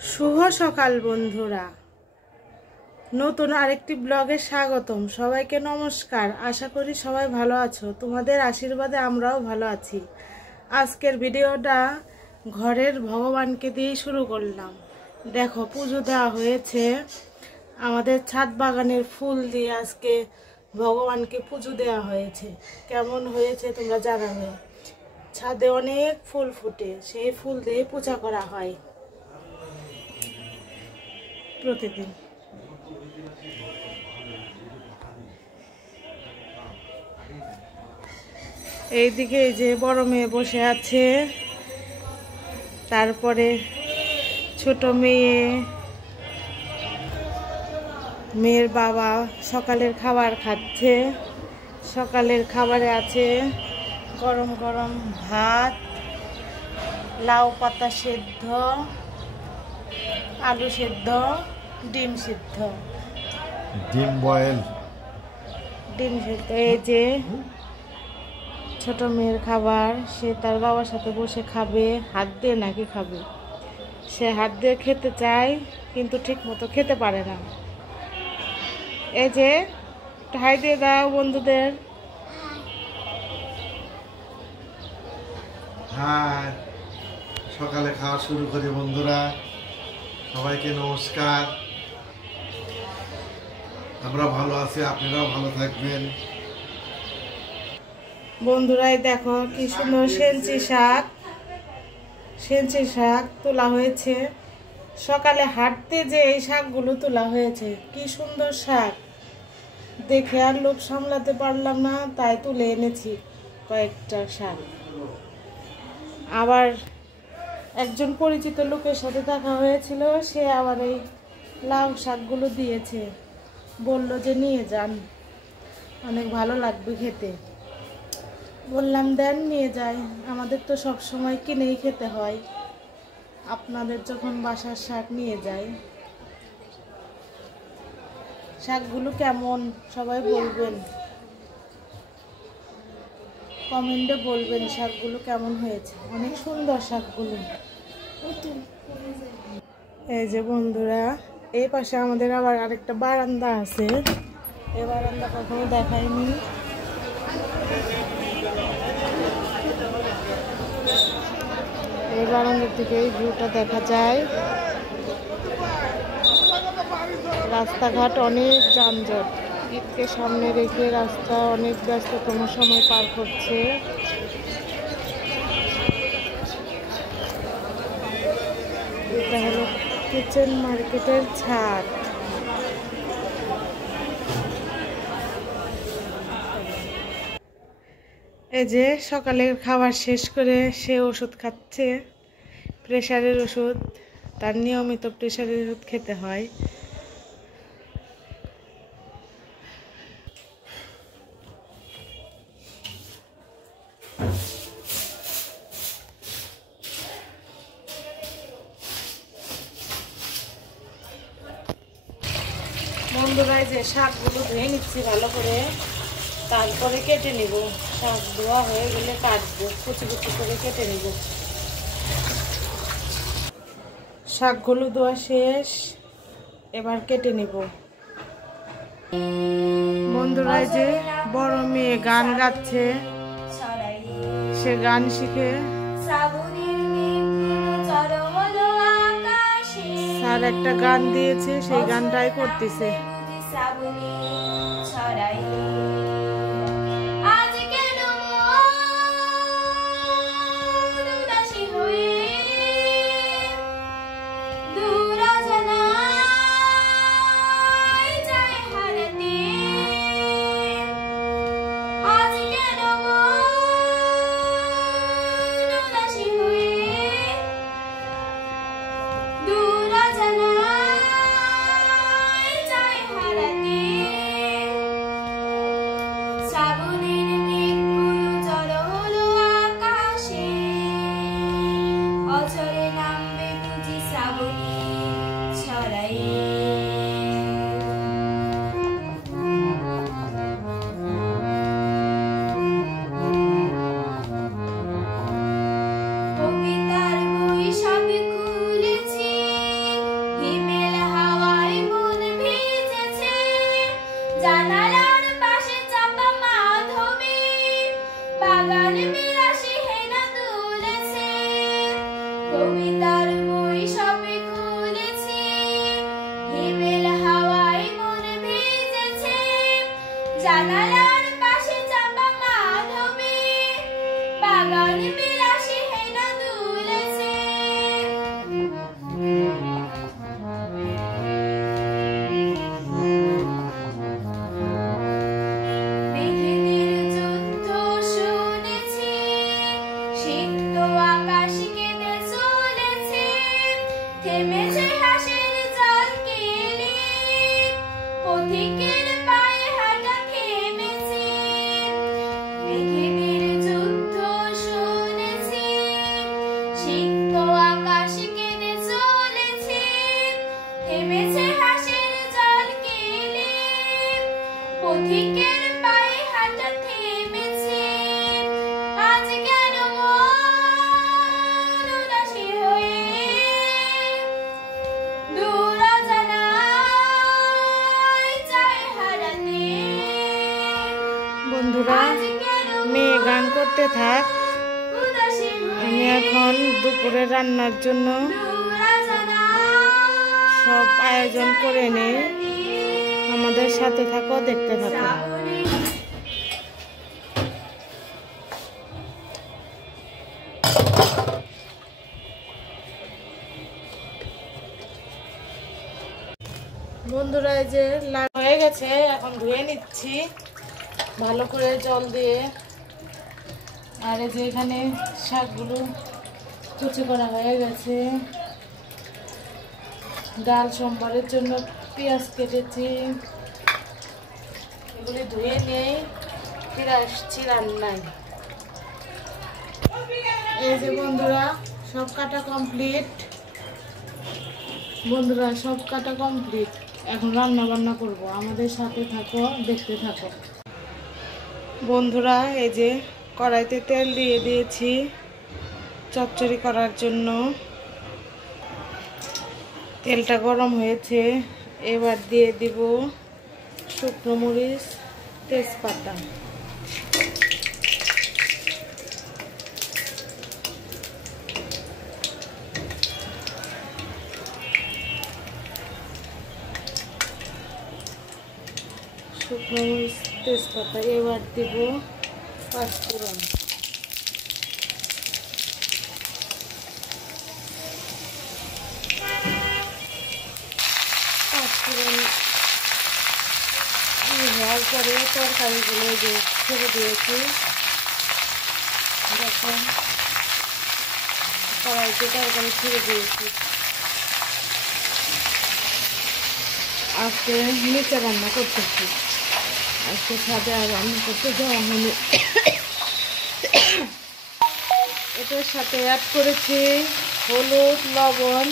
শুভ সকাল বন্ধুরা, নতুন আরেকটি ব্লগে স্বাগতম। সবাইকে নমস্কার। আশা করি সবাই ভালো আছো। তোমাদের আশীর্বাদে আমরাও ভালো আছি। আজকের ভিডিওটা ঘরের ভগবানকে দিয়ে শুরু করলাম। দেখো, পুজো দেওয়া হয়েছে। আমাদের ছাদ বাগানের ফুল দিয়ে আজকে ভগবানকে পুজো দেওয়া হয়েছে। কেমন হয়েছে তোমরা জানাবে। ছাদে অনেক ফুল ফুটে, সেই ফুল দিয়ে পূজা করা হয় প্রতিদিন। এইদিকে এই যে বড় মেয়ে বসে আছে, তারপরে ছোট মেয়ের বাবা সকালের খাবার খাচ্ছে। সকালের খাবারে আছে গরম গরম ভাত, লাউ পাতা সেদ্ধ, আলু সেদ্ধ, ডিম সিদ্ধ, ডিম বয়েল, ডিম সিদ্ধ। এই যে ছোট মেয়ের খাবার, সে তার বাবার সাথে বসে খাবে। হাত দিয়ে নাকি খাবে, সে হাত দিয়ে খেতে চায় কিন্তু ঠিক মতো খেতে পারে না। এই যে হাই দিয়ে দাও বন্ধুদের। হ্যাঁ, সকালে খাওয়া শুরু করি বন্ধুরা। সবাইকে নমস্কার। আমরা ভালো আছি, আপনারাও ভালো থাকবেন। বন্ধুরাই দেখো কি সুন্দর সেঞ্চি শাক তোলা হয়েছে। সকালে হাঁটতে যে এই শাকগুলো তোলা হয়েছে, কি সুন্দর শাক দেখে আর লোভ সামলাতে পারলাম না, তাই তুলে এনেছি কয়েকটা শাক। আবার একজন পরিচিত লোকের সাথে দেখা হয়েছিল, সে আবার এই লাউ শাকগুলো দিয়েছে, বলল যে নিয়ে যান, অনেক ভালো লাগবে খেতে। বললাম দেন, নিয়ে যাই। আমাদের তো সব সময় কিনেই খেতে হয়, আপনাদের যখন বাসার শাক নিয়ে যাই। শাকগুলো কেমন সবাই বলবেন, কমেন্টে বলবেন শাকগুলো কেমন হয়েছে। অনেক সুন্দর শাকগুলো। এই যে বন্ধুরা, এই পাশে আমাদের আবার আরেকটা বারান্দা আছে। এই বারান্দা কখনো দেখাইনি। এই বারান্দার থেকে এই ভিউটা দেখা যায়। রাস্তাঘাট অনেক যানজট, ঈদকে সামনে রেখে রাস্তা অনেক ব্যস্ততম সময় পার করছে। এটা হলো কিচেন মার্কেটের ছাদ। এই যে সকালের খাবার শেষ করে সে ওষুধ খাচ্ছে, প্রেশারের ওষুধ। তার নিয়মিত প্রেশারের ওষুধ খেতে হয়। বন্ধুরা, যে শাকগুলো ধুয়ে নিচ্ছি ভালো করে, তারপরে কেটে নিব। শাক ধোয়া হয়ে গেলে কাটবো, কুচি কুচি করে কেটে নিব। শাকগুলো ধোয়া শেষ, এবার কেটে নিব। বন্ধুরা, যে বড় মেয়ে গান গাচ্ছে, সে গান শিখে স্যার একটা গান দিয়েছে, সেই গানটাই করতেছে। কবিতার বই সবে খুলেছি, হিমেল হাওয়ায় মন ভিজেছে, জানালার পাশে চাপা মাধবী, বাগান বিলাসী হেনা দুলেছে। মেঘেদের যুদ্ধ শুনেছি, সিক্ত আকাশ কেঁদে চলেছে, থেমেছে হাসির জল কেলি, পথিকের পায়ে হাঁটা থেমেছে। মেঘেদের যুদ্ধ শুনেছি, সিক্ত আকাশ কেঁদে চলেছে, থেমেছে হাসির জল কেলি, পথিকের পায়ে হাঁটা থেমেছে। আজ কেন মন উদাসী হয়ে দূর অজানায় যায় হারাতে? বন্ধুরা, আজ কেন মেয়ে গান করতে থাক, উদাসী আমি এখন দুপুরে রান্নার জন্য দূর অজানায় সব আয়োজন করে নেই। আমাদের সাথে থাকো, দেখতে থাকো। শ্রাবণে বন্ধুরা, এই যে লাল হয়ে গেছে, এখন ধুয়ে নিচ্ছি ভালো করে জল দিয়ে। আর এই যে এখানে শাকগুলো কুচি করা হয়ে গেছে। ডাল সম্বারের জন্য পেঁয়াজ কেটেছি, এগুলি ধুয়ে নেই, ফিরে আসছি রান্নায়। এই যে বন্ধুরা, সব কাটা কমপ্লিট। বন্ধুরা, সব কাটা কমপ্লিট, এখন রান্না বান্না করব। আমাদের সাথে থাকো, দেখতে থাকো। বন্ধুরা, এই যে কড়াইতে তেল দিয়ে দিয়েছি চচ্চড়ি করার জন্য। তেলটা গরম হয়েছে, এবার দিয়ে দিব শুকনো মরিচ, তেজপাতা। শুকনো মরিচ, তেজপাতা, এবার দিব পাঁচফোড়ন। পাঁচফোড়ন হওয়ার পরে তরকারিগুলো যে ছেড়ে দিয়েছি, দেখুন কড়াইতে তরকারি ছেড়ে দিয়েছি। আজকে নিচে রান্না করতেছি, আজকে ছাদে আর রান্না করতে যাওয়া হলো। এটার সাথে অ্যাড করেছি হলুদ, লবণ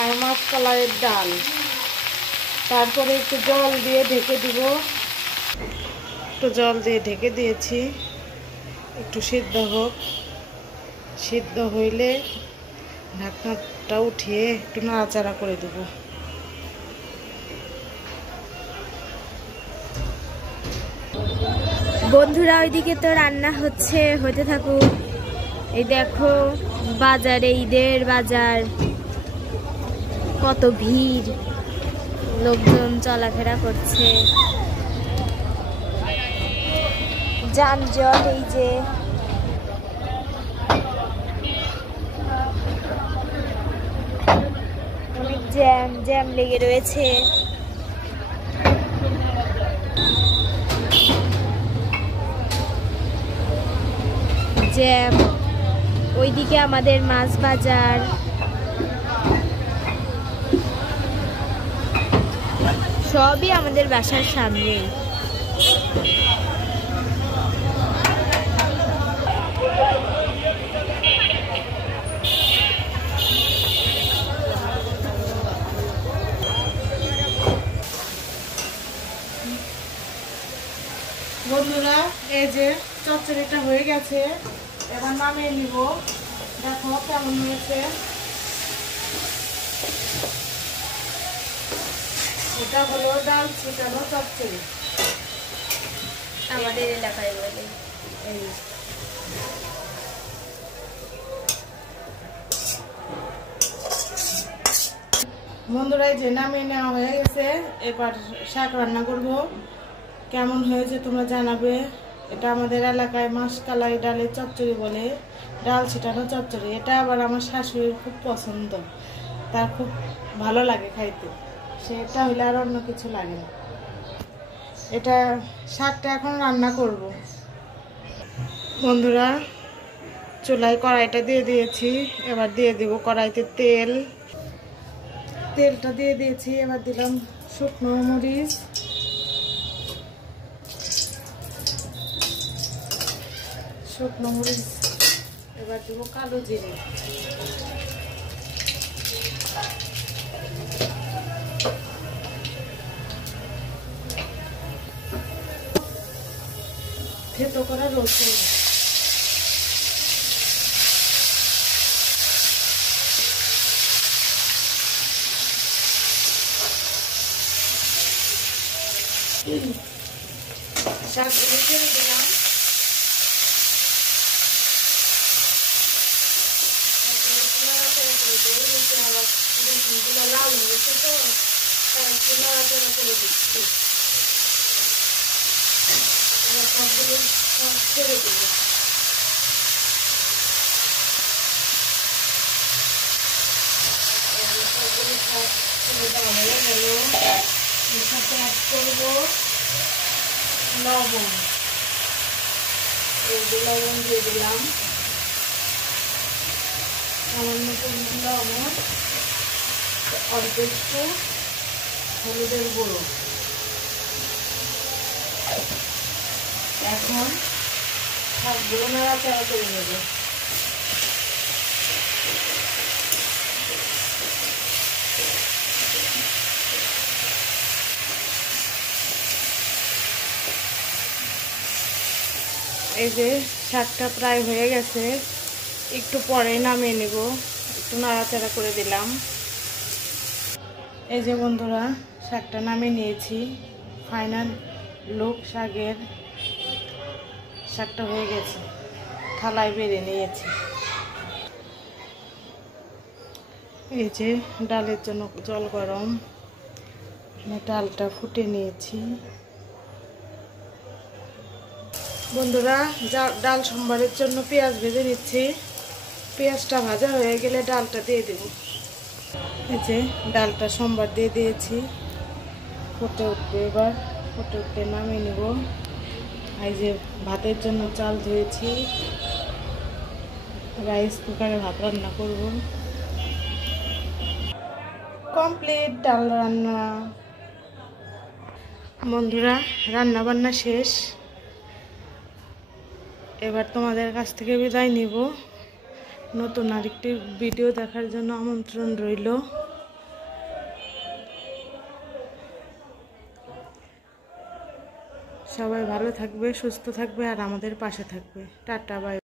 আর মাসকলাইয়ের ডাল। তারপরে একটু জল দিয়ে ঢেকে দিব। একটু জল দিয়ে ঢেকে দিয়েছি, একটু সিদ্ধ হোক। সিদ্ধ হইলে ঢাকনাটা উঠিয়ে একটু নাড়াচাড়া করে দেব। বন্ধুরা, ওইদিকে তো রান্না হচ্ছে, হতে থাকুক। এই দেখো বাজারে, ঈদের বাজার, কত ভিড়, লোকজন চলাফেরা করছে, যানজট। এই যে অনেক জ্যাম লেগে রয়েছে। জ্যাম। ওইদিকে আমাদের মাছ বাজার, সবই আমাদের বাসার সামনেই। বন্ধুরা, এই যে চচ্চড়িটা হয়ে গেছে, এবার নামিয়ে নিব। দেখো কেমন হয়েছে। এটা হলো ডাল ছিটানো চচ্চড়ি, আমাদের এলাকায় বলে। এই বন্ধুরা এই যে নামিয়ে নেওয়া হয়ে গেছে, এবার শাক রান্না করব। কেমন হয়েছে তোমরা জানাবে। এটা আমাদের এলাকায় মাসকালাই ডালের চচ্চড়ি বলে, ডাল ছিটানো চচ্চড়ি। এটা আবার আমার শাশুড়ির খুব পছন্দ, তার খুব ভালো লাগে খাইতে। সেটা হইলে আর অন্য কিছু লাগে না। এটা শাকটা এখন রান্না করব। বন্ধুরা চুলায় কড়াইটা দিয়ে দিয়েছি, এবার দিয়ে দিব কড়াইতে তেলটা দিয়ে দিয়েছি। এবার দিলাম শুকনো মরিচ, এবার দিব কালো জিরে, থেতো করা রসুন, শাকগুলো ছেড়ে দিলাম। লাল হয়েছে তো তাই একটু নাড়াচাড়া করে দিচ্ছি। এবার সবগুলো ছেড়ে দিব। সবগুলো ছেড়ে দেওয়া হয়ে গেল। এর সাথে অ্যাড করবো লবণ। এই যে লবণ দিয়ে দিলাম, সামান্য পরিমাণ লবণ, অল্প একটু হলুদের গুঁড়ো। এখন সবগুলো নাড়াচাড়া করে নেব। এই যে শাকটা প্রায় হয়ে গেছে, একটু পরে নামিয়ে নেব। একটু নাড়াচাড়া করে দিলাম। এই যে বন্ধুরা শাকটা নামিয়ে নিয়েছি। ফাইনাল লুক শাকটা হয়ে গেছে, থালায় বেড়ে নিয়েছি। এই যে ডালের জন্য জল গরম, ডালটা ফুটে নিয়েছি। বন্ধুরা ডাল সম্বারের জন্য পেঁয়াজ ভেজে নিচ্ছি। পেঁয়াজটা ভাজা হয়ে গেলে ডালটা দিয়ে দেব। এই যে ডালটা সম্বার দিয়ে দিয়েছি, ফুটে উঠবে। এবার ফুটে উঠতে নামিয়ে নেব। এই যে ভাতের জন্য চাল ধুয়েছি, রাইস কুকারে ভাত রান্না করব। কমপ্লিট ডাল রান্না। বন্ধুরা রান্না বান্না শেষ, এবার তোমাদের কাছ থেকে বিদায় নিব। নতুন আরেকটি ভিডিও দেখার জন্য আমন্ত্রণ রইল। সবাই ভালো থাকবে, সুস্থ থাকবে আর আমাদের পাশে থাকবে। Tata bye.